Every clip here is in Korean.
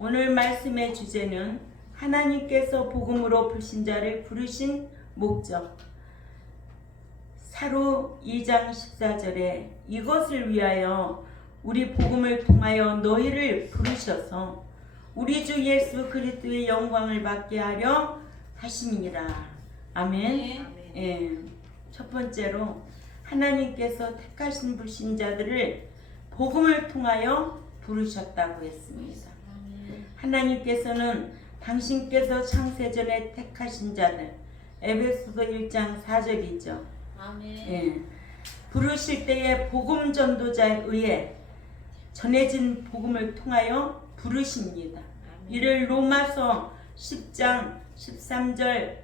오늘 말씀의 주제는 하나님께서 복음으로 불신자를 부르신 목적. 사로 2장 14절에 이것을 위하여 우리 복음을 통하여 너희를 부르셔서 우리 주 예수 그리스도의 영광을 받게 하려 하심이니라. 아멘. 예. 첫 번째로 하나님께서 택하신 불신자들을 복음을 통하여 부르셨다고 했습니다. 하나님께서는 당신께서 창세전에 택하신 자들, 에베소서 1장 4절이죠. 예. 부르실 때에 복음 전도자에 의해 전해진 복음을 통하여 부르십니다. 이를 로마서 10장 13절에서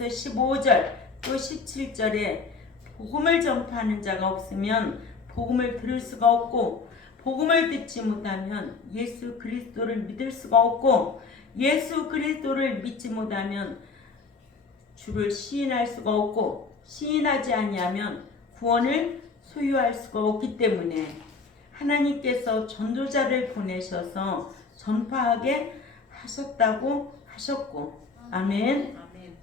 15절 또 17절에 복음을 전파하는 자가 없으면 복음을 들을 수가 없고, 복음을 듣지 못하면 예수 그리스도를 믿을 수가 없고, 예수 그리스도를 믿지 못하면 주를 시인할 수가 없고, 시인하지 아니하면 구원을 소유할 수가 없기 때문에 하나님께서 전도자를 보내셔서 전파하게 하셨다고 하셨고, 아멘.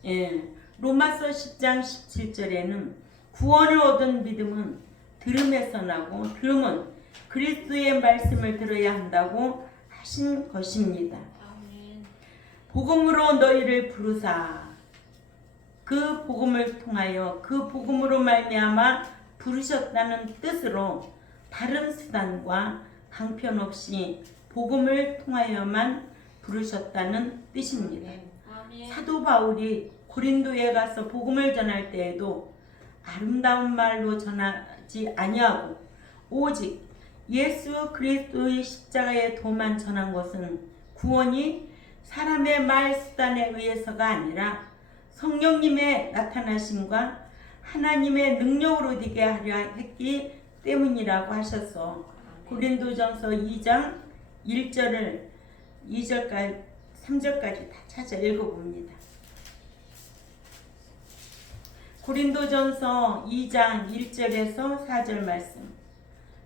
예. 로마서 10장 17절에는 구원을 얻은 믿음은 들음에서 나고 들음은 그리스도의 말씀을 들어야 한다고 하신 것입니다. 복음으로 너희를 부르사, 그 복음을 통하여 그 복음으로 말미암아 부르셨다는 뜻으로 다른 수단과 방편 없이 복음을 통하여만 부르셨다는 뜻입니다. 사도 바울이 고린도에 가서 복음을 전할 때에도 아름다운 말로 전하지 아니하고 오직 예수 그리스도의 십자가의 도만 전한 것은 구원이 사람의 말 수단에 의해서가 아니라 성령님의 나타나심과 하나님의 능력으로 되게 하려 했기 때문이라고 하셔서 고린도전서 2장 1절을 2절까지 3절까지 다 찾아 읽어봅니다. 고린도전서 2장 1절에서 4절 말씀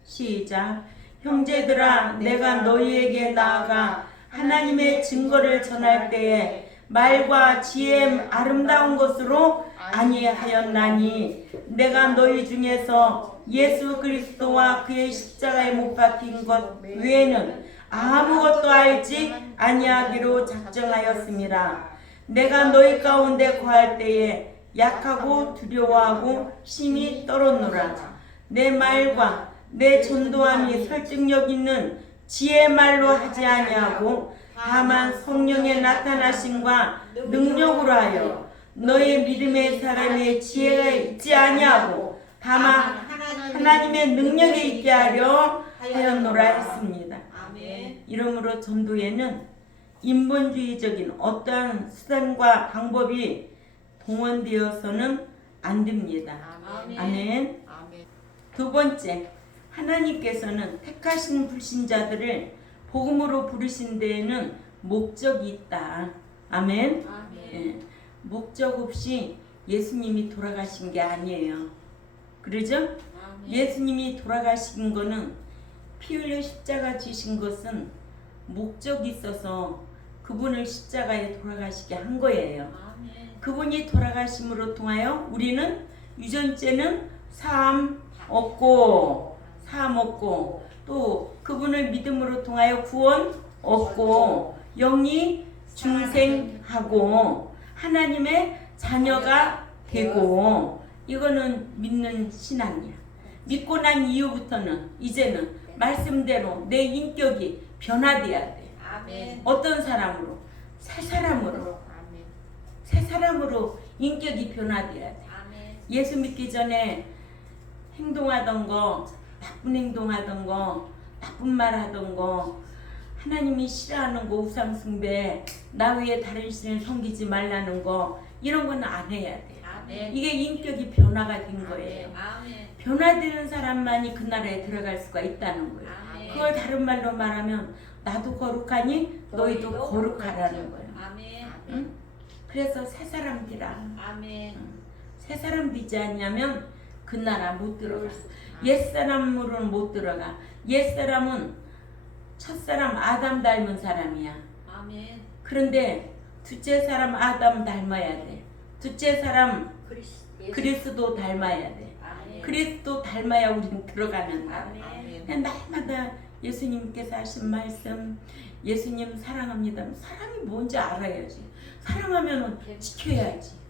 시작. 형제들아, 내가 너희에게 나아가 하나님의 증거를 전할 때에 말과 지혜의 아름다운 것으로 아니하였나니 내가 너희 중에서 예수 그리스도와 그의 십자가에 못 박힌 것 외에는 아무것도 알지 아니하기로 작정하였습니다. 내가 너희 가운데 거할 때에 약하고 두려워하고 심히 떨었노라. 내 말과 내 전도함이 설득력 있는 지혜의 말로 하지 아니하고 다만 성령의 나타나심과 능력으로 하여 너의 믿음의 사람의 지혜가 있지 아니하고 다만 하나님의 능력에 있게 하려 하였노라 했습니다. 이러므로 전도에는 인본주의적인 어떠한 수단과 방법이 동원되어서는 안 됩니다. 아멘. 두 번째, 하나님께서는 택하신 불신자들을 복음으로 부르신 데에는 목적이 있다. 아멘. 예. 목적 없이 예수님이 돌아가신 게 아니에요. 그러죠? 예수님이 돌아가신 거는 피 흘려 십자가 지신 것은 목적이 있어서 그분을 십자가에 돌아가시게 한 거예요. 그분이 돌아가심으로 통하여 우리는 유전죄는 사함 얻고 또 그분을 믿음으로 통하여 구원 얻고 영이 중생하고 하나님의 자녀가 되고, 이거는 믿는 신앙이야. 믿고 난 이후부터는 이제는 말씀대로 내 인격이 변화돼야 돼. 어떤 사람으로? 새 사람으로 인격이 변화돼야 돼. 예수 믿기 전에 행동하던 거, 나쁜 행동하던 거, 나쁜 말 하던 거, 하나님이 싫어하는 거, 우상 숭배, 나 외에 다른 신을 섬기지 말라는 거, 이런 거는 안 해야 돼. 이게 인격이 변화가 된 거예요. 변화되는 사람만이 그 나라에 들어갈 수가 있다는 거예요. 그걸 다른 말로 말하면 나도 거룩하니 너희도 거룩하라는 거예요. 응? 그래서 새 사람 되라. 새 사람 되지 않냐면 그 나라 못 들어가. 옛사람으로는 못 들어가. 옛사람은 첫사람 아담 닮은 사람이야. 아멘. 그런데 둘째 사람 아담 닮아야 돼. 둘째 사람 그리스도 닮아야 돼. 아멘. 그리스도 닮아야 우리는 들어가는 거야. 아멘. 그냥 날마다 예수님께서 하신 말씀, 예수님 사랑합니다. 사랑이 뭔지 알아야지. 사랑하면 지켜야지.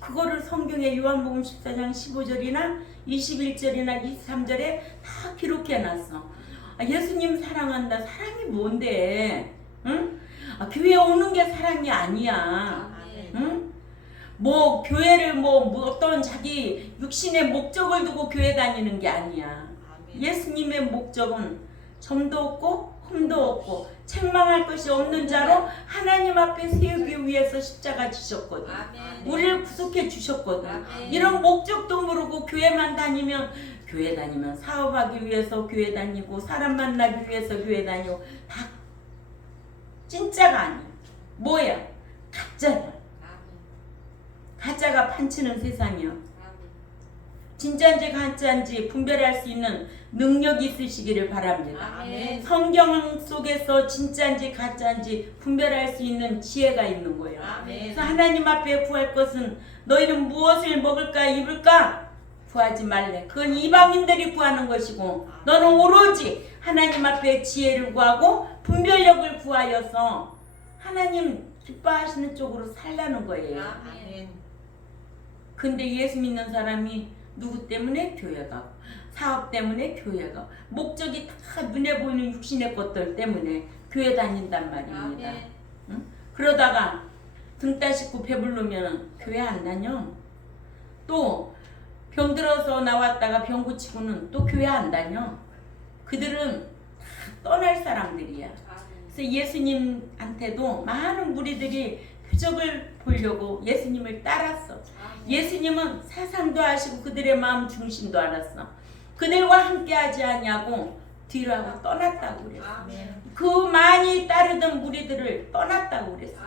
그거를 성경에 요한복음 14장 15절이나 21절이나 23절에 다 기록해놨어. 예수님 사랑한다. 사랑이 뭔데? 응? 교회 오는 게 사랑이 아니야. 응? 뭐 교회를 뭐 어떤 자기 육신의 목적을 두고 교회 다니는 게 아니야. 예수님의 목적은 점도 없고 흠도 없고 책망할 것이 없는 자로 하나님 앞에 세우기 위해서 십자가 지셨거든. 우리를 구속해 주셨거든. 이런 목적도 모르고 교회만 다니면 사업하기 위해서 교회 다니고 사람 만나기 위해서 교회 다니고 다 진짜가 아니야. 뭐야? 가짜야. 가짜가 판치는 세상이야. 진짜인지 가짜인지 분별할 수 있는 능력이 있으시기를 바랍니다. 아멘. 성경 속에서 진짜인지 가짜인지 분별할 수 있는 지혜가 있는 거예요. 아멘. 그래서 하나님 앞에 구할 것은 너희는 무엇을 먹을까 입을까 구하지 말래. 그건 이방인들이 구하는 것이고 너는 오로지 하나님 앞에 지혜를 구하고 분별력을 구하여서 하나님 기뻐하시는 쪽으로 살라는 거예요. 아멘. 근데 예수 믿는 사람이 누구 때문에 교회 가고 사업 때문에 교회 가고 목적이 다 눈에 보이는 육신의 것들 때문에 교회 다닌단 말입니다. 응? 그러다가 등 따시고 배부르면 교회 안 다녀. 또 병들어서 나왔다가 병 고치고는 또 교회 안 다녀. 그들은 다 떠날 사람들이야. 그래서 예수님한테도 많은 무리들이 표적을 보려고 예수님을 따랐어. 예수님은 사상도 아시고 그들의 마음 중심도 알았어. 그들과 함께하지 아니하고 뒤로 하고 떠났다고 그랬어. 그 많이 따르던 무리들을 떠났다고 그랬어.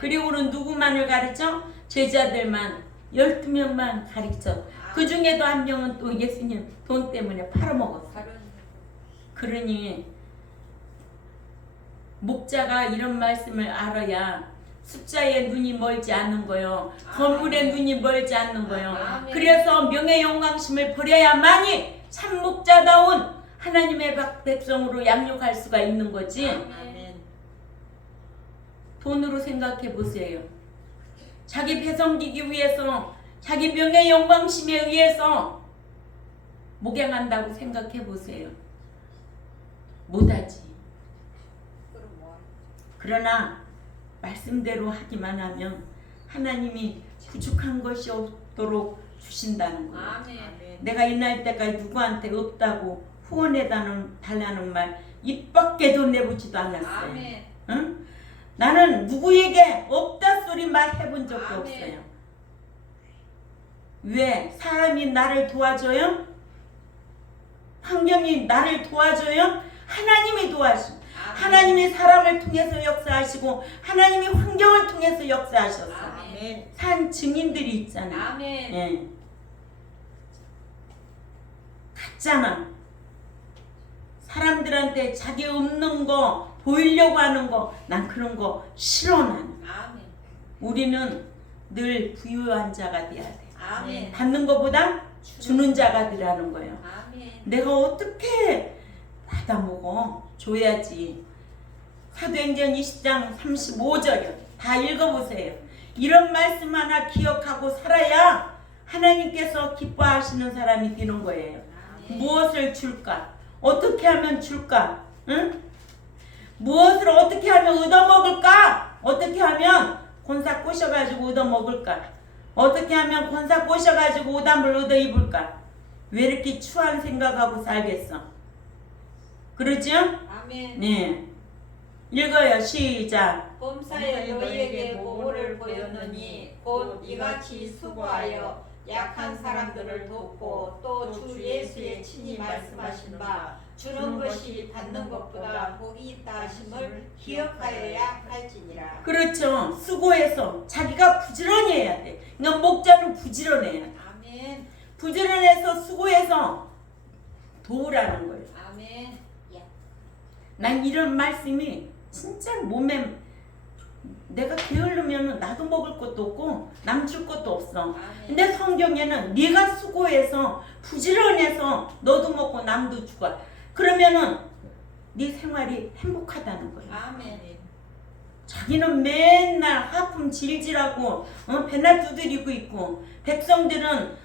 그리고는 누구만을 가르쳐? 제자들만 12명만 가르쳐. 그 중에도 한 명은 또 예수님 돈 때문에 팔아먹었어. 그러니 목자가 이런 말씀을 알아야 숫자에 눈이 멀지 않는 거요. 건물에 눈이 멀지 않는 거요. 그래서 명예 영광심을 버려야만이 참 목자다운 하나님의 백성으로 양육할 수가 있는 거지. 돈으로 생각해 보세요. 자기 배성기기 위해서 자기 명예 영광심에 의해서 목양한다고 생각해 보세요. 못하지. 그러나 말씀대로 하기만 하면 하나님이 부족한 것이 없도록 주신다는 거예요. 내가 이날 때까지 누구한테 없다고 후원해달라는 말 입 밖에도 내보지도 않았어요. 응? 나는 누구에게 없다 소리 말해본 적도 없어요. 왜? 사람이 나를 도와줘요? 환경이 나를 도와줘요? 하나님이 도와줘. 하나님이 사람을 통해서 역사하시고 하나님이 환경을 통해서 역사하셨어. 산 증인들이 있잖아. 예. 같잖아. 사람들한테 자기 없는 거 보이려고 하는 거 난 그런 거 싫어. 난. 우리는 늘 부유한 자가 돼야 돼. 받는 것보다 주는 자가 되라는 거예요. 내가 어떻게 받아먹어? 줘야지. 사도행전 20장 35절이요. 다 읽어보세요. 이런 말씀 하나 기억하고 살아야 하나님께서 기뻐하시는 사람이 되는 거예요. 무엇을 줄까? 어떻게 하면 줄까? 응? 무엇을 어떻게 하면 얻어먹을까? 어떻게 하면 권사 꼬셔가지고 얻어먹을까? 어떻게 하면 권사 꼬셔가지고 오담을 얻어입을까? 왜 이렇게 추한 생각하고 살겠어? 그러죠? 아멘. 네. 읽어요. 시작. 범사에 너희에게 보호를 보였느니 곧 이같이 수고하여 약한 사람들을 돕고 또 주 예수의 친히 말씀하신 바 주는 것이 받는 것보다 복이 있다 하심을 기억하여야 할지니라. 그렇죠. 수고해서 자기가 부지런히 해야 돼. 그러니까 목자는 부지런해야 돼. 아멘. 부지런해서 수고해서 도우라는 거예요. 아멘. 난 이런 말씀이 진짜 몸에 내가 게으르면 나도 먹을 것도 없고 남 줄 것도 없어. 아멘. 근데 성경에는 네가 수고해서 부지런해서 너도 먹고 남도 주고 그러면은 네 생활이 행복하다는 거예요. 아멘. 자기는 맨날 하품 질질하고 배나 두드리고 있고 백성들은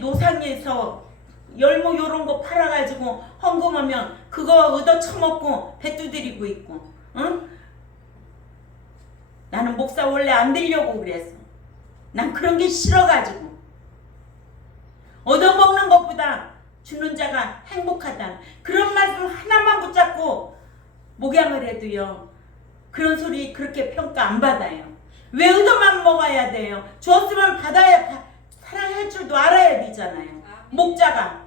노상에서 열무 요런 거 팔아가지고 헌금하면 그거 얻어 처먹고 배 두드리고 있고 나는 목사 원래 안 되려고 그랬어. 난 그런 게 싫어가지고 얻어먹는 것보다 주는 자가 행복하다. 그런 말씀 하나만 붙잡고 목양을 해도요. 그런 소리 그렇게 평가 안 받아요. 왜 얻어만 먹어야 돼요? 주었으면 받아야 사랑할 줄도 알아야 되잖아요. 아멘. 목자가.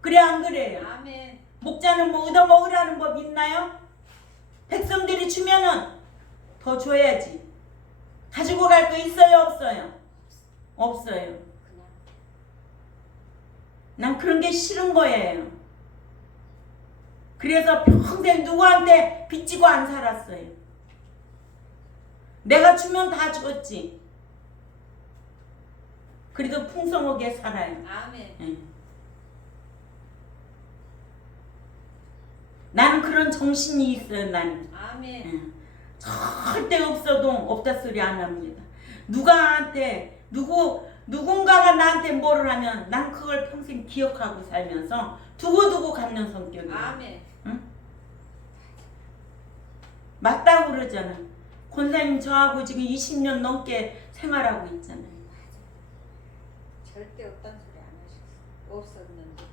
그래 안 그래요? 아멘. 목자는 뭐 얻어먹으라는 법 있나요? 백성들이 주면은 더 줘야지. 가지고 갈 거 있어요 없어요? 없어요. 난 그런 게 싫은 거예요. 그래서 평생 누구한테 빚지고 안 살았어요. 내가 주면 다 주었지. 그래도 풍성하게 살아요. 아멘. 예. 나는 그런 정신이 있어요. 나는. 아멘. 예. 절대 없어도 없다 소리 안 합니다. 누군가가 나한테 뭐를 하면 난 그걸 평생 기억하고 살면서 두고두고 갚는 성격이에요. 아멘. 응? 맞다고 그러잖아. 권사님 저하고 지금 20년 넘게 생활하고 있잖아요. 절대 없단 소리 안 하셨어. 없었는데.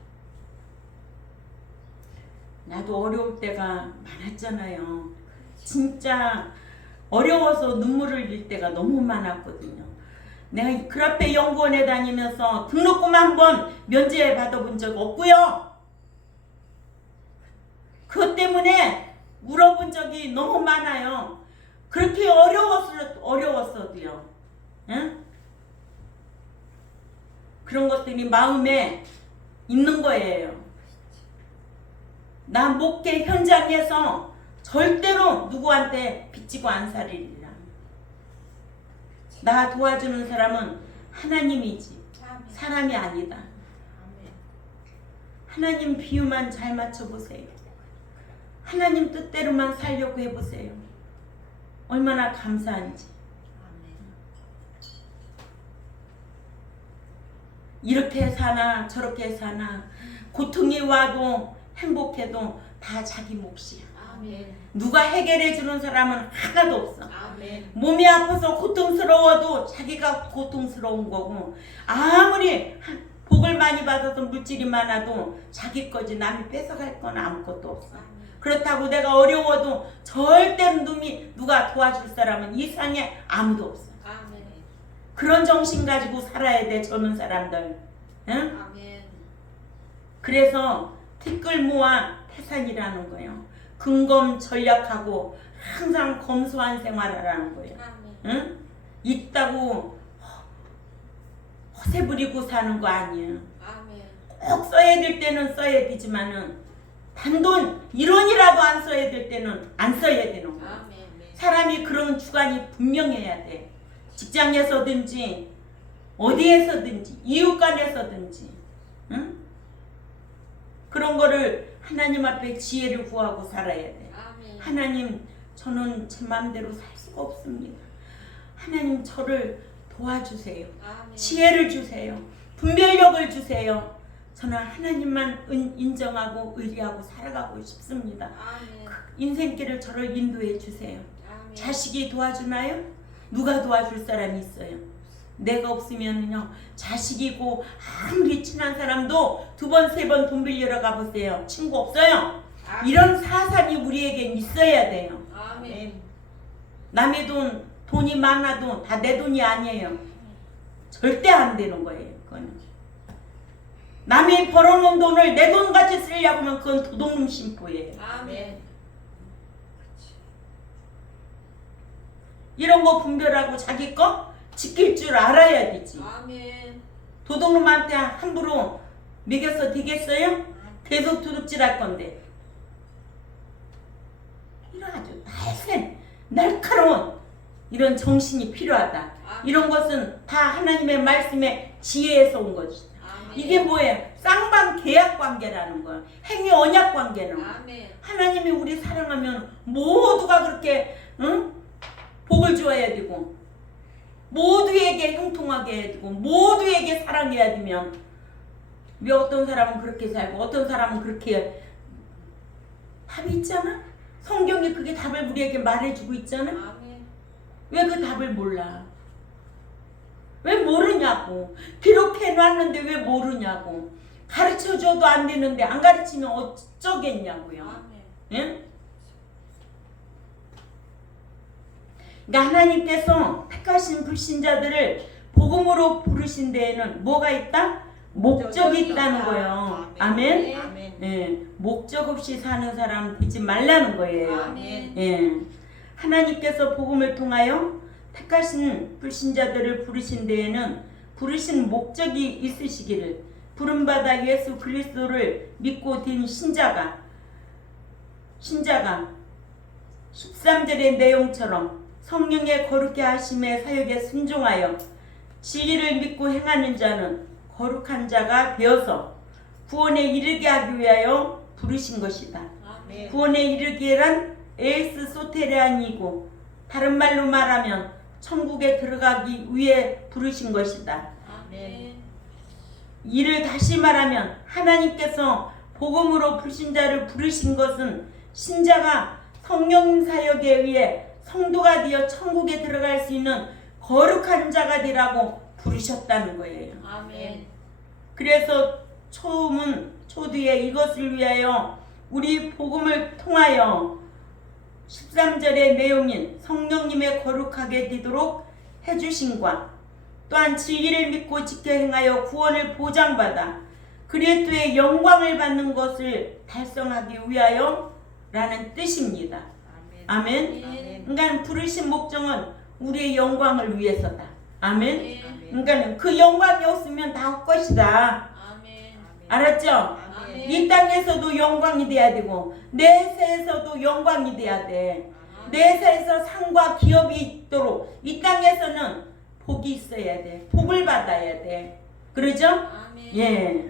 나도 어려울 때가 많았잖아요. 진짜 어려워서 눈물을 흘릴 때가 너무 많았거든요. 내가 그 앞에 연구원에 다니면서 등록금 한 번 면제 받아본 적 없고요. 그것 때문에 울어본 적이 너무 많아요. 그렇게 어려웠어도요. 응? 그런 것들이 마음에 있는 거예요. 나 목회 현장에서 절대로 누구한테 빚지고 안 살리리라. 나 도와주는 사람은 하나님이지 아멘. 사람이 아니다. 아멘. 하나님 비유만 잘 맞춰보세요. 하나님 뜻대로만 살려고 해보세요. 얼마나 감사한지. 아멘. 이렇게 사나 저렇게 사나 고통이 와도 행복해도 다 자기 몫이야. 아멘. 누가 해결해 주는 사람은 하나도 없어. 아멘. 몸이 아파서 고통스러워도 자기가 고통스러운 거고 아무리 복을 많이 받아서 물질이 많아도 자기 거지 남이 뺏어갈 건 아무것도 없어. 그렇다고 내가 어려워도 절대로 누가 도와줄 사람은 이 세상에 아무도 없어. 아멘. 그런 정신 가지고 살아야 돼 젊은 사람들. 응? 아멘. 그래서 티끌모아 태산이라는 거예요. 근검 전략하고 항상 검소한 생활하라는 거예요. 아멘. 응? 있다고 허세 부리고 사는 거 아니에요. 아멘. 꼭 써야 될 때는 써야 되지만은 단돈 1원이라도 안 써야 될 때는 안 써야 되는 거예요. 아멘. 사람이 그런 주관이 분명해야 돼. 직장에서든지 어디에서든지 이웃간에서든지 응? 그런 거를 하나님 앞에 지혜를 구하고 살아야 돼. 아멘. 하나님 저는 제 마음대로 살 수가 없습니다. 하나님 저를 도와주세요. 아멘. 지혜를 주세요. 분별력을 주세요. 저는 하나님만 인정하고 의리하고 살아가고 싶습니다. 아멘. 인생길을 저를 인도해 주세요. 아멘. 자식이 도와주나요? 누가 도와줄 사람이 있어요? 내가 없으면요 자식이고 아무리 친한 사람도 2번 3번 돈 빌리러 가보세요. 친구 없어요. 아멘. 이런 사상이 우리에겐 있어야 돼요. 아멘. 남의 돈이 많아도 다 내 돈이 아니에요. 절대 안 되는 거예요. 그거는. 남이 벌어놓은 돈을 내 돈같이 쓰려고 하면 그건 도둑놈 심보예요. 아멘. 이런 거 분별하고 자기 거 지킬 줄 알아야 되지. 아멘. 도둑놈한테 함부로 먹여서 되겠어요? 계속 두둑질할 건데. 이런 아주 날카로운 이런 정신이 필요하다. 이런 것은 다 하나님의 말씀의 지혜에서 온 것이다. 이게 뭐예요? 쌍방 계약 관계라는 거야. 행위 언약 관계는 거야. 하나님이 우리 사랑하면 모두가 그렇게 복을 주어야 되고 모두에게 형통하게 해야 되고 모두에게 사랑해야 되면 왜 어떤 사람은 그렇게 살고 어떤 사람은 그렇게 답이 있잖아? 성경이 그게 답을 우리에게 말해주고 있잖아? 왜 그 답을 몰라? 왜 모르냐고. 기록해놨는데 왜 모르냐고. 가르쳐줘도 안 되는데 안 가르치면 어쩌겠냐고요. 예? 그러니까 하나님께서 택하신 불신자들을 복음으로 부르신 데에는 뭐가 있다? 목적이 있다는 거예요. 아멘? 예, 목적 없이 사는 사람 되지 말라는 거예요. 예. 하나님께서 복음을 통하여 택하신 불신자들을 부르신 데에는 부르신 목적이 있으시기를 부름받아 예수 그리스도를 믿고 된 신자가 13절의 내용처럼 성령의 거룩게 하심의 사역에 순종하여 진리를 믿고 행하는 자는 거룩한 자가 되어서 구원에 이르게 하기 위하여 부르신 것이다. 구원에 이르기란 에이스 소테레안이고 다른 말로 말하면 천국에 들어가기 위해 부르신 것이다. 이를 다시 말하면 하나님께서 복음으로 불신자를 부르신 것은 신자가 성령 사역에 의해 성도가 되어 천국에 들어갈 수 있는 거룩한 자가 되라고 부르셨다는 거예요. 그래서 초두에 이것을 위하여 우리 복음을 통하여 13절의 내용인 성령님의 거룩하게 되도록 해주신과 또한 진리를 믿고 지켜 행하여 구원을 보장받아 그리스도의 영광을 받는 것을 달성하기 위하여 라는 뜻입니다. 아멘. 그러니까 부르신 목적은 우리의 영광을 위해서다. 아멘. 그러니까 그 영광이 없으면 다 헛것이다. 알았죠? 이 땅에서도 영광이 돼야 되고 내세에서도 영광이 돼야 돼. 내세에서 상과 기업이 있도록 이 땅에서는 복이 있어야 돼. 복을 받아야 돼. 그러죠? 예.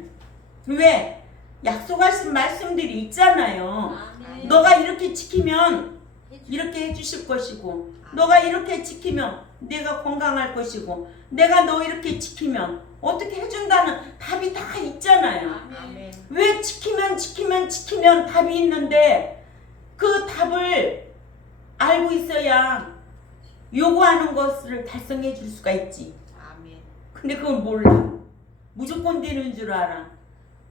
왜? 약속하신 말씀들이 있잖아요. 너가 이렇게 지키면 이렇게 해주실 것이고 너가 이렇게 지키면 내가 건강할 것이고 내가 너 이렇게 지키면 어떻게 해준다는 답이 다 있잖아요. 왜 지키면 답이 있는데 그 답을 알고 있어야 요구하는 것을 달성해 줄 수가 있지. 근데 그걸 몰라. 무조건 되는 줄 알아.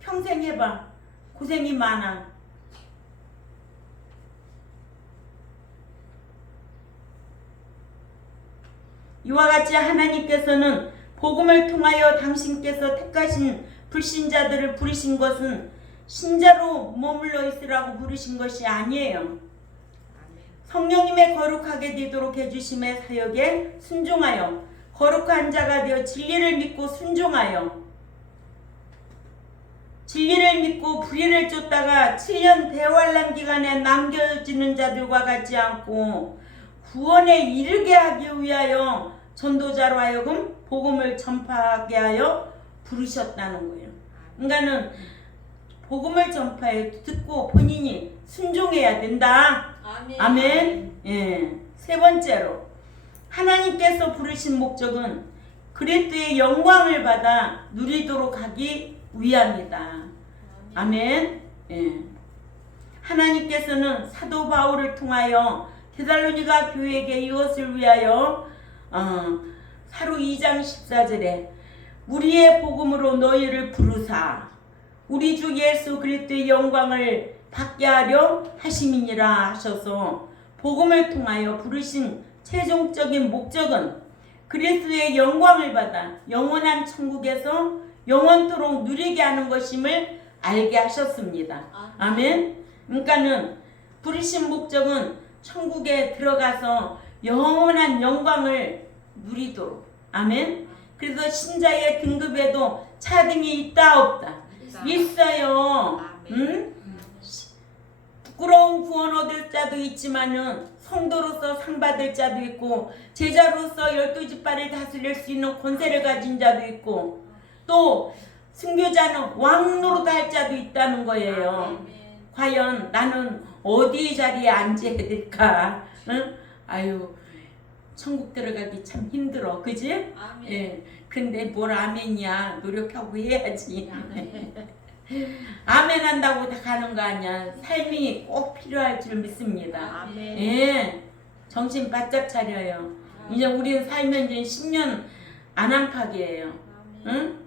평생 해봐. 고생이 많아. 이와 같이 하나님께서는 복음을 통하여 당신께서 택하신 불신자들을 부르신 것은 신자로 머물러 있으라고 부르신 것이 아니에요. 성령님의 거룩하게 되도록 해주심의 사역에 순종하여 거룩한 자가 되어 진리를 믿고 순종하여 진리를 믿고 불의를 쫓다가 7년 대환란 기간에 남겨지는 자들과 같지 않고 구원에 이르게 하기 위하여 전도자로 하여금 복음을 전파하게 하여 부르셨다는 거예요. 그러니까는 복음을 전파해 듣고 본인이 순종해야 된다. 아멘. 예. 세 번째로 하나님께서 부르신 목적은 그리스도의 영광을 받아 누리도록 하기 위함이다. 아멘. 예. 하나님께서는 사도 바울을 통하여 데살로니가 교회에게 이것을 위하여 사로 2장 14절에 우리의 복음으로 너희를 부르사 우리 주 예수 그리스도의 영광을 받게 하려 하심이니라 하셔서 복음을 통하여 부르신 최종적인 목적은 그리스도의 영광을 받아 영원한 천국에서 영원토록 누리게 하는 것임을 알게 하셨습니다. 아멘. 그러니까는 부르신 목적은 천국에 들어가서 영원한 영광을 누리도록. 아멘. 그래서 신자의 등급에도 차등이 있다 없다? 있어요. 응? 부끄러운 구원 얻을 자도 있지만은 성도로서 상 받을 자도 있고 제자로서 12지파를 다스릴 수 있는 권세를 가진 자도 있고 또 순교자는 왕 노릇할 자도 있다는 거예요. 과연 나는 어디 자리에 앉아야 될까? 응? 아유 천국 들어가기 참 힘들어, 그지? 예. 근데 뭘 아멘이야? 노력하고 해야지. 아멘 한다고 다 가는 거 아니야. 삶이 꼭 필요할 줄 믿습니다. 예. 정신 바짝 차려요. 이제 우리는 살면 이제 10년 안팎이에요. 응?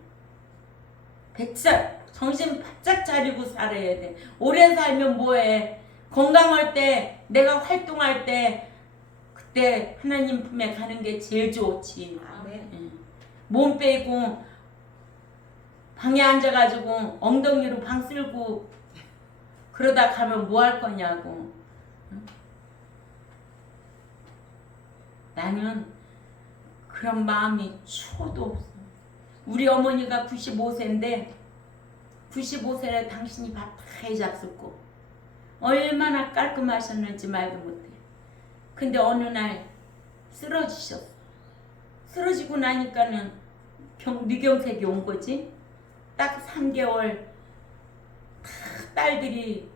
100살 정신 바짝 차리고 살아야 돼. 오래 살면 뭐해? 건강할 때, 내가 활동할 때 그때 하나님 품에 가는 게 제일 좋지. 몸 빼고 방에 앉아가지고 엉덩이로 방 쓸고 그러다 가면 뭐 할 거냐고. 나는 그런 마음이 초도 없어. 우리 어머니가 95세인데 95세에 당신이 밥 다 해잡수고 얼마나 깔끔하셨는지 말도 못해. 근데 어느 날 쓰러지셨어. 쓰러지고 나니까는 뇌경색이 온 거지. 딱 3개월 다 딸들이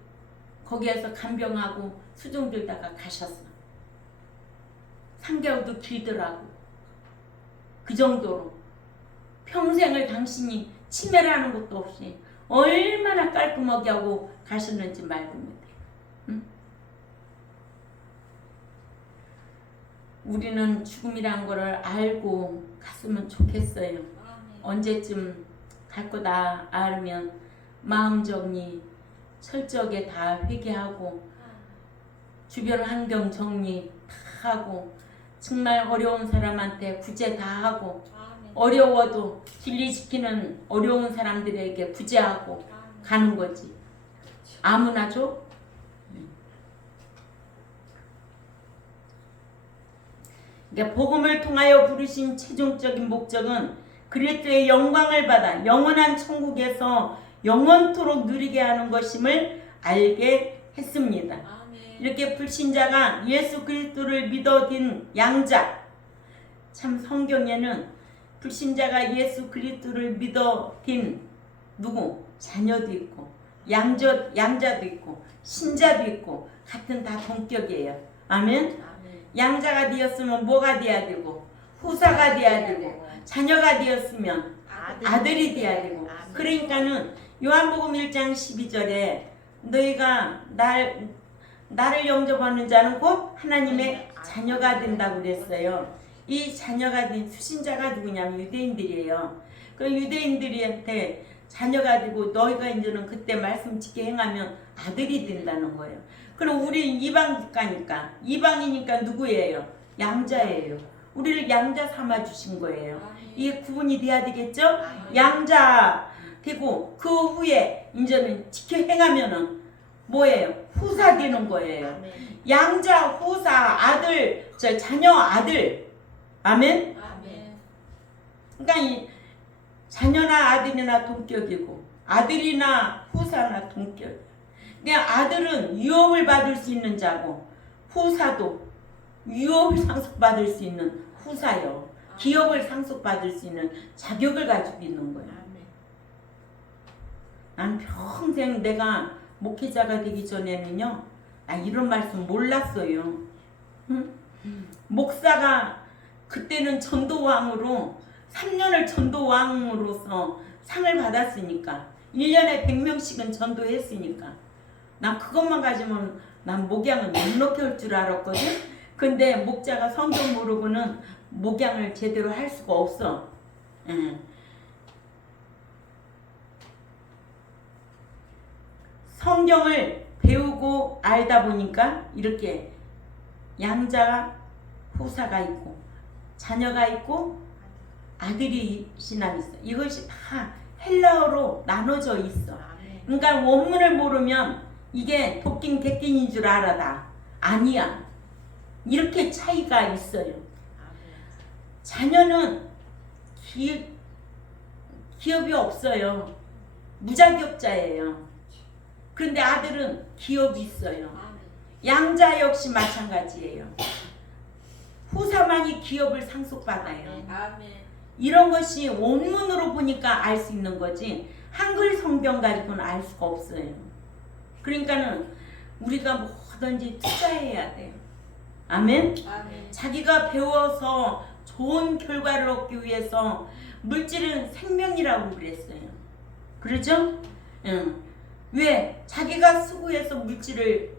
거기에서 간병하고 수종 들다가 가셨어. 3개월도 길더라고. 그 정도로 평생을 당신이 치매라는 것도 없이 얼마나 깔끔하게 하고 가셨는지 말도 못해. 응? 우리는 죽음이란 거를 알고 갔으면 좋겠어요. 언제쯤 갈 거다 알면 마음 정리 철저하게 다 회개하고 주변 환경 정리 다 하고 정말 어려운 사람한테 구제 다 하고 어려워도 진리시키는 어려운 사람들에게 구제하고 가는 거지. 아무나 줘? 그러니까 복음을 통하여 부르신 최종적인 목적은 그리스도의 영광을 받아 영원한 천국에서 영원토록 누리게 하는 것임을 알게 했습니다. 이렇게 불신자가 예수 그리스도를 믿어진 양자, 참 성경에는 불신자가 예수 그리스도를 믿어진 누구? 자녀도 있고 양자도 있고 신자도 있고 같은 다 동격이에요. 아멘? 양자가 되었으면 뭐가 돼야 되고 후사가 돼야 되고 자녀가 되었으면 아들이 돼야 되고. 그러니까는 요한복음 1장 12절에 너희가 나를 영접하는 자는 곧 하나님의 자녀가 된다고 그랬어요. 이 자녀가 된 수신자가 누구냐면 유대인들이에요. 그 유대인들한테 자녀가 되고 너희가 이제는 그때 말씀 지켜 행하면 아들이 된다는 거예요. 그럼 우리 이방 국가니까 이방이니까 누구예요? 양자예요. 우리를 양자 삼아 주신 거예요. 이게 구분이 돼야 되겠죠? 양자 되고 그 후에 이제는 지켜 행하면은 뭐예요? 후사 되는 거예요. 양자, 후사, 아들, 자녀, 아들. 아멘? 그러니까 이 자녀나 아들이나 동격이고 아들이나 후사나 동격. 그냥 아들은 유업을 받을 수 있는 자고 후사도 유업을 상속받을 수 있는 후사요. 기업을 상속받을 수 있는 자격을 가지고 있는 거예요. 난 평생 내가 목회자가 되기 전에는요, 나 이런 말씀 몰랐어요. 응? 목사가 그때는 전도왕으로 3년을 전도왕으로서 상을 받았으니까 1년에 100명씩은 전도했으니까 난 그것만 가지면 난 목양은 넉넉히 할 줄 알았거든. 근데 목자가 성경 모르고는 목양을 제대로 할 수가 없어. 성경을 배우고 알다 보니까 이렇게 양자가 후사가 있고 자녀가 있고 아들이 신앙이 있어. 이것이 다 헬라어로 나눠져 있어. 그러니까 원문을 모르면 이게 도끼 객긴인 줄 알아. 다 아니야. 이렇게 차이가 있어요. 자녀는 기업이 없어요. 무자격자예요. 그런데 아들은 기업이 있어요. 아멘. 양자 역시 마찬가지예요. 후사만이 기업을 상속받아요. 아멘. 이런 것이 원문으로 보니까 알 수 있는 거지 한글 성경 가지고는 알 수가 없어요. 그러니까는 우리가 뭐든지 투자해야 돼요. 아멘. 아멘. 자기가 배워서 좋은 결과를 얻기 위해서 물질은 생명이라고 그랬어요. 그러죠? 응. 왜? 자기가 수고해서 물질을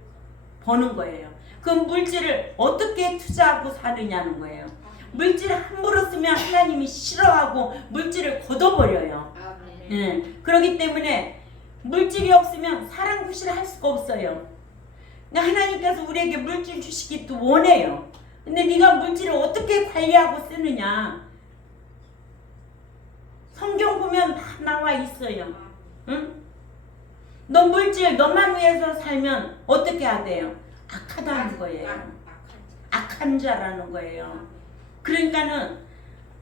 버는 거예요. 그 물질을 어떻게 투자하고 사느냐는 거예요. 물질을 함부로 쓰면 하나님이 싫어하고 물질을 걷어버려요. 아멘. 예. 그렇기 때문에 물질이 없으면 사랑 구실을 할 수가 없어요. 그러니까 하나님께서 우리에게 물질 주시기도 원해요. 근데 네가 물질을 어떻게 관리하고 쓰느냐. 성경 보면 다 나와 있어요. 응? 너 물질 너만 위해서 살면 어떻게 하대요? 악하다는 거예요. 악한 자라는 거예요. 그러니까는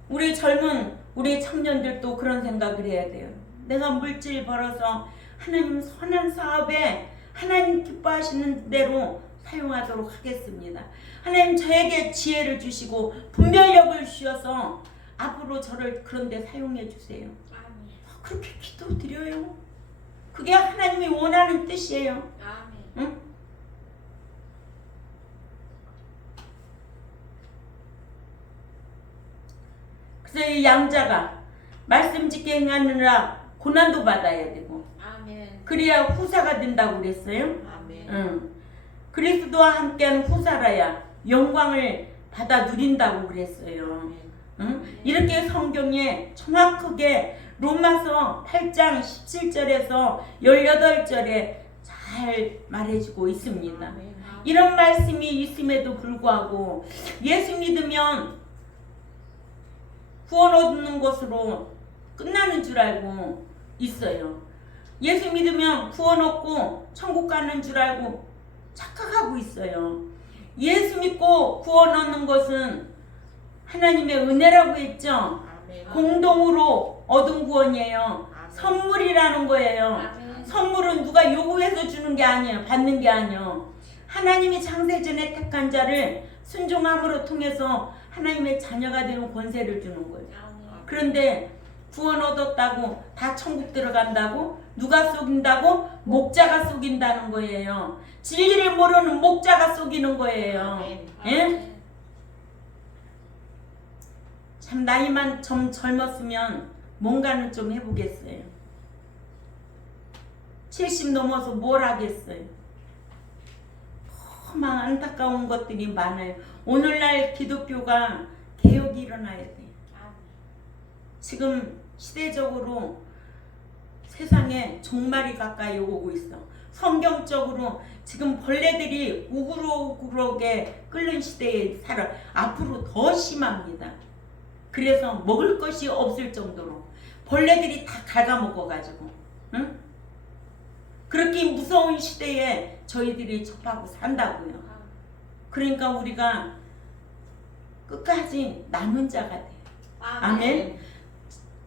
우리 젊은 우리 청년들도 그런 생각을 해야 돼요. 내가 물질 벌어서 하나님 선한 사업에 하나님 기뻐하시는 대로 사용하도록 하겠습니다. 하나님 저에게 지혜를 주시고 분별력을 주셔서 앞으로 저를 그런 데 사용해 주세요. 그렇게 기도드려요. 그게 하나님이 원하는 뜻이에요. 아멘. 응? 그래서 이 양자가 말씀 짓게 행하느라 고난도 받아야 되고 아멘. 그래야 후사가 된다고 그랬어요. 아멘. 응. 그리스도와 함께하는 후사라야 영광을 받아 누린다고 그랬어요. 응? 이렇게 성경에 정확하게 로마서 8장 17절에서 18절에 잘 말해주고 있습니다. 아멘. 이런 말씀이 있음에도 불구하고 예수 믿으면 구원 얻는 것으로 끝나는 줄 알고 있어요. 예수 믿으면 구원 얻고 천국 가는 줄 알고 착각하고 있어요. 예수 믿고 구원 얻는 것은 하나님의 은혜라고 했죠. 아멘. 공동으로 얻은 구원이에요. 선물이라는 거예요. 아멘. 선물은 누가 요구해서 주는 게 아니에요. 받는 게 아니에요. 하나님이 창세전에 택한 자를 순종함으로 통해서 하나님의 자녀가 되는 권세를 주는 거예요. 그런데 구원 얻었다고 다 천국 들어간다고? 누가 속인다고? 목자가 속인다는 거예요. 진리를 모르는 목자가 속이는 거예요. 예? 참 나이만 좀 젊었으면 뭔가는 좀 해보겠어요. 70 넘어서 뭘 하겠어요. 너무 안타까운 것들이 많아요. 오늘날 기독교가 개혁이 일어나야 돼요. 지금 시대적으로 세상에 종말이 가까이 오고 있어. 성경적으로 지금 벌레들이 우그러우그러게 끓는 시대에 살아. 앞으로 더 심합니다. 그래서 먹을 것이 없을 정도로 벌레들이 다 갉아먹어가지고, 응? 그렇게 무서운 시대에 저희들이 접하고 산다고요. 그러니까 우리가 끝까지 남은 자가 돼요. 아멘.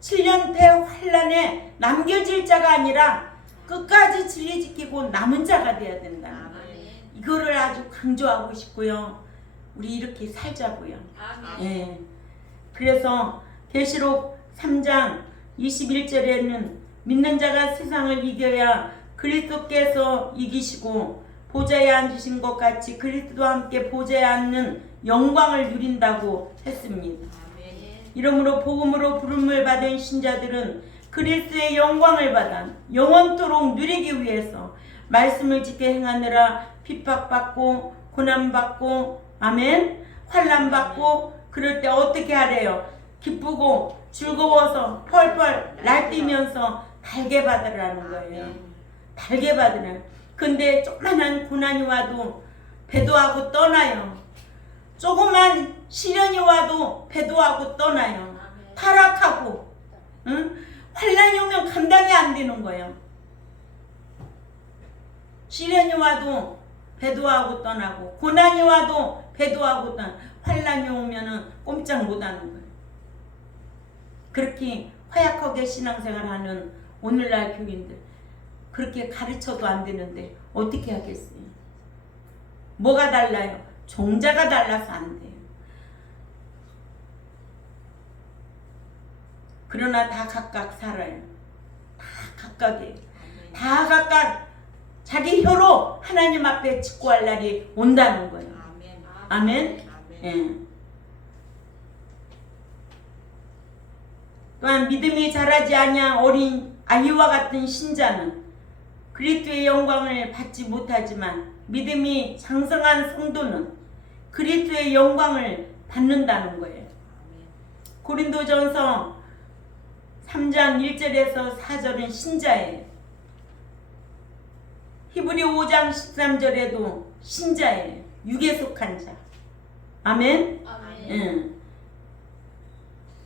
7년대 환란에 남겨질 자가 아니라 끝까지 진리 지키고 남은 자가 되어야 된다. 이거를 아주 강조하고 싶고요. 우리 이렇게 살자고요. 예. 그래서 계시록 3장 21절에는 믿는 자가 세상을 이겨야 그리스도께서 이기시고 보좌에 앉으신 것 같이 그리스도와 함께 보좌에 앉는 영광을 누린다고 했습니다. 이러므로 복음으로 부름을 받은 신자들은 그리스도의 영광을 받아 영원토록 누리기 위해서 말씀을 지켜 행하느라 핍박받고 고난받고 아멘 환난받고 그럴 때 어떻게 하래요? 기쁘고 즐거워서 펄펄 날뛰면서 달게 받으라는 거예요. 달게 받으라. 근데 조그만한 고난이 와도 배도하고 떠나요. 조그만 시련이 와도 배도하고 떠나요. 타락하고 응? 환난이 오면 감당이 안 되는 거예요. 시련이 와도 배도하고 떠나고 고난이 와도 배도하고 떠나고 환난이 오면은 꼼짝 못하는 거예요. 그렇게 허약하게 신앙생활하는 오늘날 교인들 그렇게 가르쳐도 안 되는데 어떻게 하겠어요? 뭐가 달라요? 종자가 달라서 안 돼요. 그러나 다 각각 살아요. 다 각각이에요. 다 각각 자기 혀로 하나님 앞에 직구할 날이 온다는 거예요. 아멘. 예. 또한 믿음이 자라지 아니한 어린 아이와 같은 신자는 그리스도의 영광을 받지 못하지만 믿음이 장성한 성도는 그리스도의 영광을 받는다는 거예요. 고린도전서 3장 1절에서 4절은 신자예요. 히브리 5장 13절에도 신자예요. 육에 속한 자. 아멘. 응.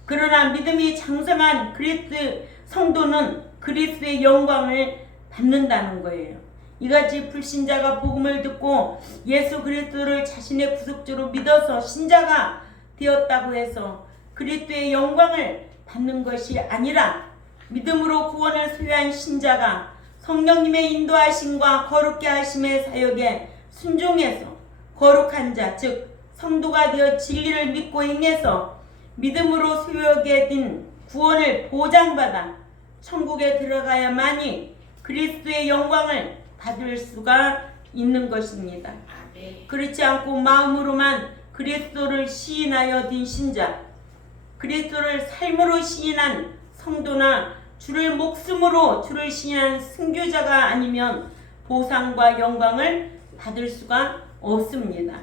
그러나 믿음이 장성한 그리스도 성도는 그리스도의 영광을 받는다는 거예요. 이같이 불신자가 복음을 듣고 예수 그리스도를 자신의 구속주로 믿어서 신자가 되었다고 해서 그리스도의 영광을 받는 것이 아니라 믿음으로 구원을 소유한 신자가 성령님의 인도하심과 거룩게 하심의 사역에 순종해서 거룩한 자, 즉 성도가 되어 진리를 믿고 행해서 믿음으로 소유하게 된 구원을 보장받아 천국에 들어가야만이 그리스도의 영광을 받을 수가 있는 것입니다. 그렇지 않고 마음으로만 그리스도를 시인하여 든 신자, 그리스도를 삶으로 시인한 성도나 주를 목숨으로 주를 시인한 순교자가 아니면 보상과 영광을 받을 수가 없습니다.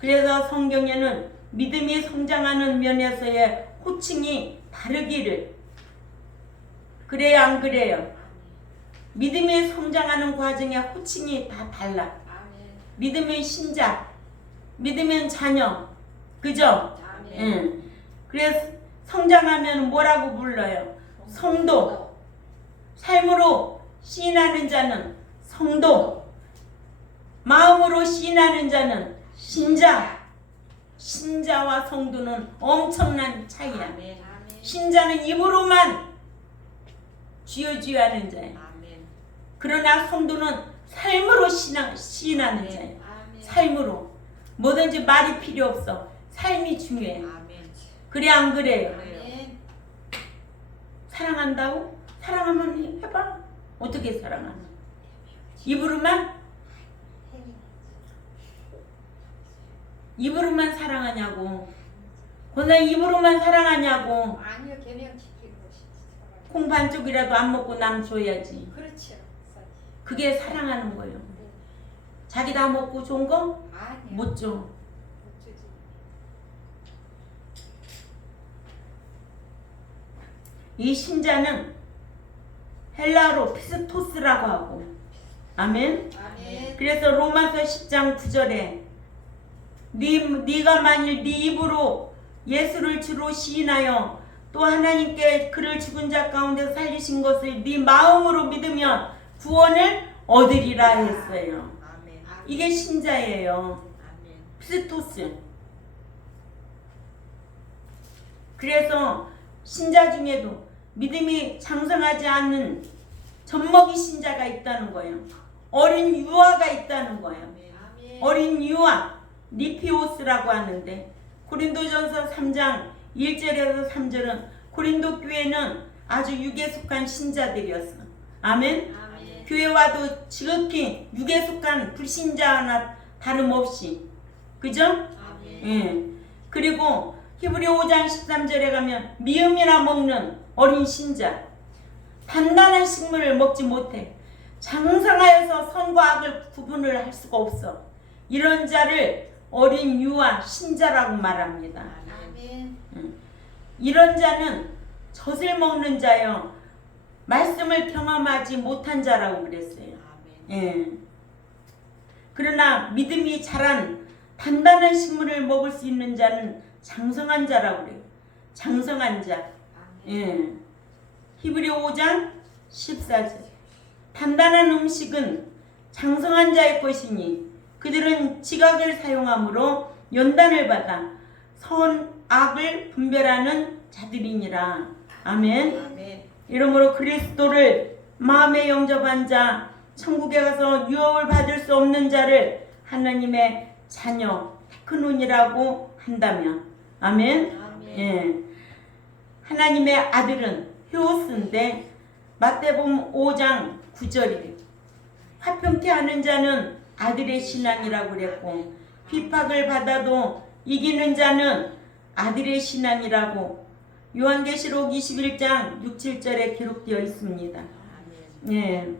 그래서 성경에는 믿음이 성장하는 면에서의 호칭이 다르기를, 그래요 안 그래요? 믿음이 성장하는 과정의 호칭이 다 달라. 믿으면 신자, 믿으면 자녀, 그죠? 응. 그래서 성장하면 뭐라고 불러요? 성도. 삶으로 시인하는 자는 성도, 마음으로 시인하는 자는 신자. 신자와 성도는 엄청난 차이야. 신자는 입으로만 주여 주여 하는 자예요. 그러나 성도는 삶으로 시인하는 자예요. 삶으로. 뭐든지 말이 필요 없어. 삶이 중요해. 그래 안 그래요? 사랑한다고? 사랑하면 해봐. 어떻게 사랑하나? 입으로만? 입으로만 사랑하냐고. 그냥 입으로만 사랑하냐고. 아니요, 계명 지키고 콩 반쪽이라도 안 먹고 남 줘야지. 그렇죠. 그게 사랑하는 거예요. 자기 다 먹고 좋은 거? 아니요. 못 줘. 못 주지. 이 신자는 헬라어로 피스토스라고 하고, 아멘. 아멘. 그래서 로마서 10장 9절에 네가 만일 네 입으로 예수를 주로 시인하여 또 하나님께 그를 죽은 자 가운데 살리신 것을 네 마음으로 믿으면 구원을 얻으리라 했어요. 이게 신자예요. 피스토스. 그래서 신자 중에도 믿음이 장성하지 않는 젖먹이 신자가 있다는 거예요. 어린 유아가 있다는 거예요. 어린 유아, 리피오스라고 하는데 고린도전서 3장 1절에서 3절은 고린도 교회는 아주 육에 속한 신자들이었어. 아멘. 교회와도 지극히 육에 속한 불신자 하나 다름없이, 그죠? 예. 그리고 히브리 5장 13절에 가면 미음이나 먹는 어린 신자, 단단한 식물을 먹지 못해 장성하여서 선과 악을 구분을 할 수가 없어. 이런 자를 어린 유아 신자라고 말합니다. 이런 자는 젖을 먹는 자요, 말씀을 경험하지 못한 자라고 그랬어요. 예. 그러나 믿음이 자란 단단한 식물을 먹을 수 있는 자는 장성한 자라고 그래요. 장성한 자. 예. 히브리 5장 14절. 단단한 음식은 장성한 자의 것이니 그들은 지각을 사용함으로 연단을 받아 선악을 분별하는 자들이니라. 아멘. 이러므로 그리스도를 마음에 영접한 자, 천국에 가서 유업을 받을 수 없는 자를 하나님의 자녀 테크논이라고 한다면, 아멘. 아멘. 예. 하나님의 아들은 헤오스인데 마태복음 5장 9절이에요. 화평케 하는 자는 아들의 신앙이라고 그랬고, 핍박을 받아도 이기는 자는 아들의 신앙이라고 요한계시록 21장 6, 7절에 기록되어 있습니다. 예.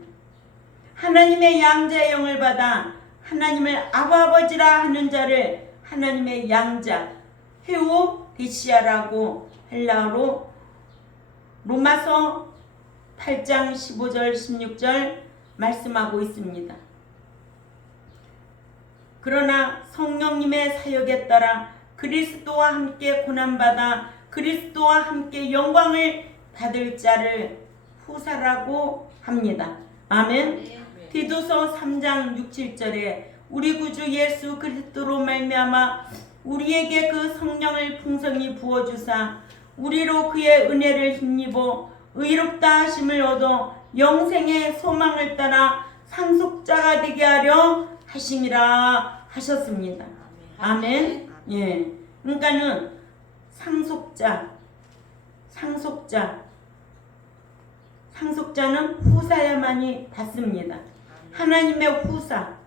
하나님의 양자의 영을 받아 하나님을 아버지라 하는 자를 하나님의 양자 헤오데시아라고 헬라어로 로마서 8장 15절 16절 말씀하고 있습니다. 그러나 성령님의 사역에 따라 그리스도와 함께 고난받아 그리스도와 함께 영광을 받을 자를 후사라고 합니다. 아멘. 디도서 3장 6, 7절에 우리 구주 예수 그리스도로 말미암아 우리에게 그 성령을 풍성히 부어주사 우리로 그의 은혜를 힘입어 의롭다 하심을 얻어 영생의 소망을 따라 상속자가 되게 하려 하심이라 하셨습니다. 아멘. 예. 그러니까는 상속자는 후사야만이 받습니다. 하나님의 후사,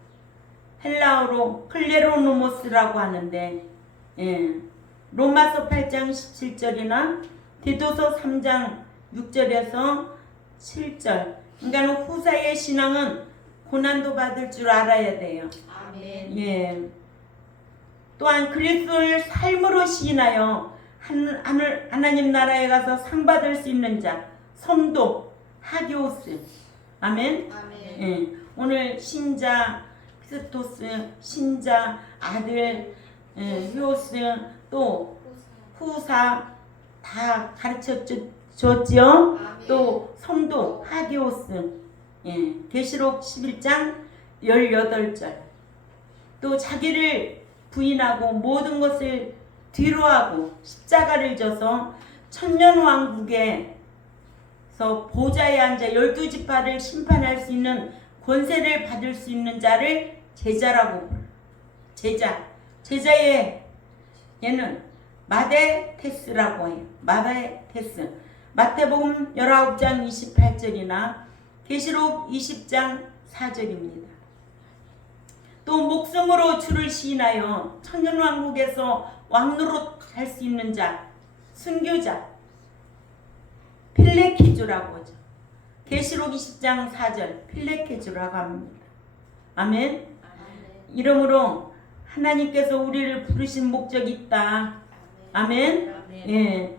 헬라어로 클레로노모스라고 하는데, 예. 로마서 8장 17절이나 디도서 3장 6절에서 7절. 그러니까 후사의 신앙은 고난도 받을 줄 알아야 돼요. 아멘. 예. 또한 그리스도를 삶으로 시인하여 하나님 나라에 가서 상 받을 수 있는 자, 성도, 하기오스. 아멘. 아멘. 예. 오늘 신자, 피스토스, 신자, 아들, 히오스, 또 후사 다 가르쳐 줬지요. 아멘. 또 성도, 하기오스. 예. 계시록 11장 18절. 또 자기를 부인하고 모든 것을 뒤로하고 십자가를 져서 천년왕국에서 보좌에 앉아 12지파를 심판할 수 있는 권세를 받을 수 있는 자를 제자라고 불러요. 제자의 얘는 마데테스라고 해요. 마데테스. 마태복음 19장 28절이나 계시록 20장 4절입니다. 또 목숨으로 주를 시인하여 천년왕국에서 왕노릇 할 수 있는 자, 순교자, 필레키주라고 하죠. 계시록 20장 4절 필레키주라고 합니다. 아멘. 이러므로 하나님께서 우리를 부르신 목적이 있다. 아멘. 예.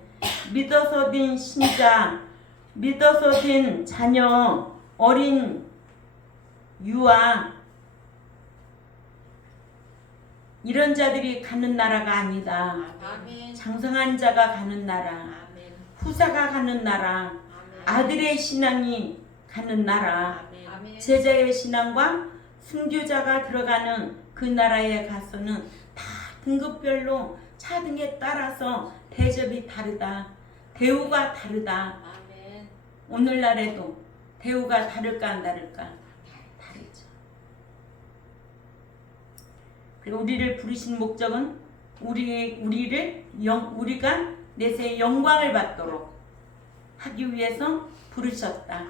믿어서 된 신자, 믿어서 된 자녀, 어린 유아, 이런 자들이 가는 나라가 아니다. 아멘. 장성한 자가 가는 나라, 아멘. 후사가 가는 나라, 아들의 신앙이 가는 나라, 아멘. 제자의 신앙과 순교자가 들어가는 그 나라에 가서는 다 등급별로 차등에 따라서 대접이 다르다. 대우가 다르다. 아멘. 오늘날에도 대우가 다를까 안 다를까? 다르죠. 그리고 우리를 부르신 목적은 우리가 내세의 영광을 받도록 하기 위해서 부르셨다.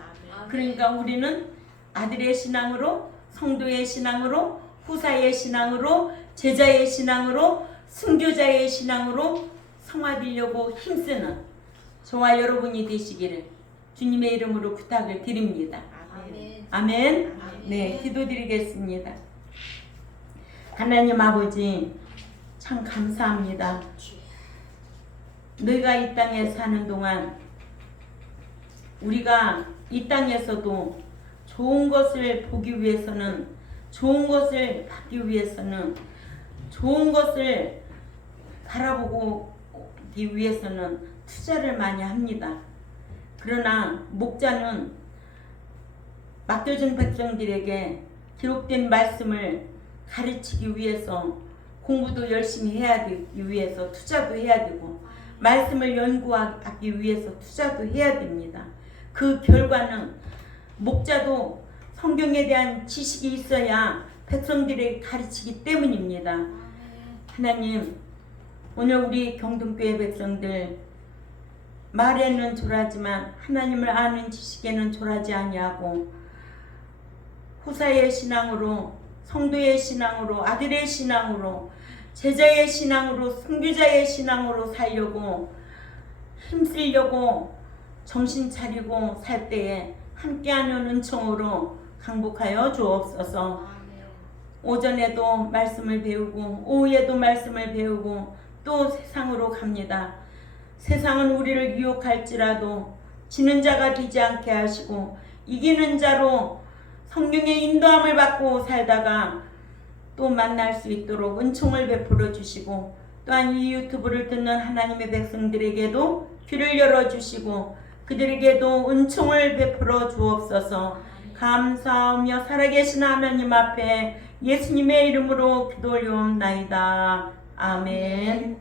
그러니까 우리는 아들의 신앙으로, 성도의 신앙으로, 후사의 신앙으로, 제자의 신앙으로, 순교자의 신앙으로 성화되려고 힘쓰는 저와 여러분이 되시기를 주님의 이름으로 부탁을 드립니다. 아멘. 아멘. 네, 기도드리겠습니다. 하나님 아버지, 참 감사합니다. 너희가 이 땅에 사는 동안 우리가 이 땅에서도 좋은 것을 보기 위해서는, 좋은 것을 받기 위해서는, 좋은 것을 바라보기 위해서는 투자를 많이 합니다. 그러나 목자는 맡겨진 백성들에게 기록된 말씀을 가르치기 위해서 공부도 열심히 해야 되기 위해서 투자도 해야 되고, 말씀을 연구하기 위해서 투자도 해야 됩니다. 그 결과는 목자도 성경에 대한 지식이 있어야 백성들에게 가르치기 때문입니다. 하나님, 오늘 우리 경동교회 백성들 말에는 졸하지만 하나님을 아는 지식에는 졸하지 아니하고 후사의 신앙으로, 성도의 신앙으로, 아들의 신앙으로, 제자의 신앙으로, 선교자의 신앙으로 살려고 힘쓰려고 정신 차리고 살 때에 함께하는 은총으로 강복하여 주옵소서. 오전에도 말씀을 배우고 오후에도 말씀을 배우고 또 세상으로 갑니다. 세상은 우리를 유혹할지라도 지는 자가 되지 않게 하시고 이기는 자로 성령의 인도함을 받고 살다가 또 만날 수 있도록 은총을 베풀어 주시고, 또한 이 유튜브를 듣는 하나님의 백성들에게도 귀를 열어주시고 그들에게도 은총을 베풀어 주옵소서. 감사하며 살아계신 하나님 앞에 예수님의 이름으로 기도 올려옵나이다. 아멘.